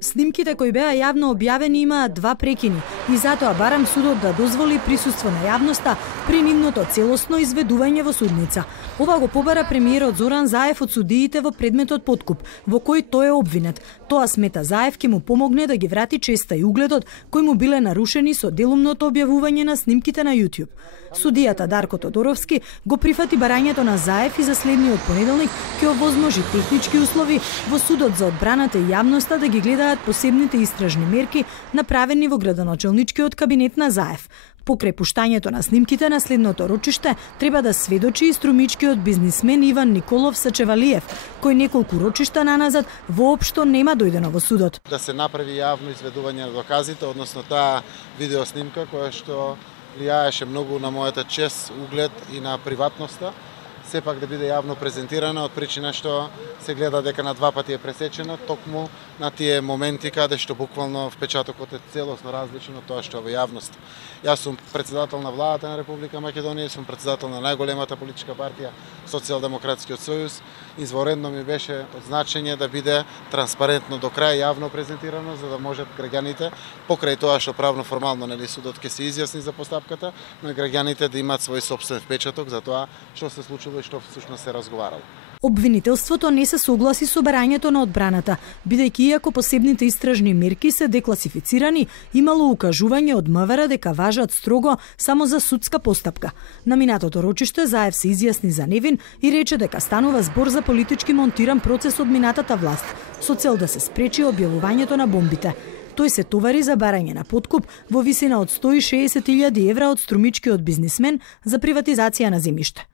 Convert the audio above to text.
Снимките кои беа јавно објавени имаат два прекини и затоа барам судот да дозволи присуство на јавноста при нивното целосно изведување во судница. Ова го побара премиерот Зоран Заев од судиите во предметот подкуп, во кој тој е обвинет. Тоа смета Заев ќе му помогне да ги врати честа и угледот кои му биле нарушени со делумното објавување на снимките на YouTube. Судијата Дарко Тодоровски го прифати барањето на Заев и за следниот понеделник ќе овозможи технички услови во судот за одбраната и јавноста да ги гледаат посебните истражни мерки направени во градоначалничкиот кабинет на Заев. Покрај пуштањето на снимките на следното рочиште треба да сведочи и струмичкиот бизнисмен Иван Николов Сачевалиев, кој неколку рочишта наназад воопшто нема дојдено во судот. Да се направи јавно изведување на доказите, односно таа видеоснимка која што влијаеше многу на мојата чест, углед и на приватноста, сепак да биде јавно презентирана од причина што се гледа дека на два пати е пресечена, токму на тие моменти каде што буквално впечатокот е целосно различен од тоа што е во јавност. Јас сум председател на владата на Република Македонија, сум председател на најголемата политичка партија Социјалдемократскиот сојуз. Изворедно ми беше од значење да биде транспарентно до крај јавно презентирано, за да можат граѓаните, покрај тоа што правно формално нели судот ќе се изјасни за постапката, но и граѓаните да имаат свој сопствен впечаток за тоа што се случило и што всушност се разговарало. Обвинителството не се согласи со барањето на одбраната, бидејќи иако посебните истражни мерки се декласифицирани, имало укажување од МВР дека важат строго само за судска постапка. На минатото рочиште Заев се изјасни за невин и рече дека станува збор за политички монтиран процес од минатата власт, со цел да се спречи објавувањето на бомбите. Тој се товари за барање на подкуп во висина од 160.000 евра од струмичкиот бизнисмен за приватизација на земјиште.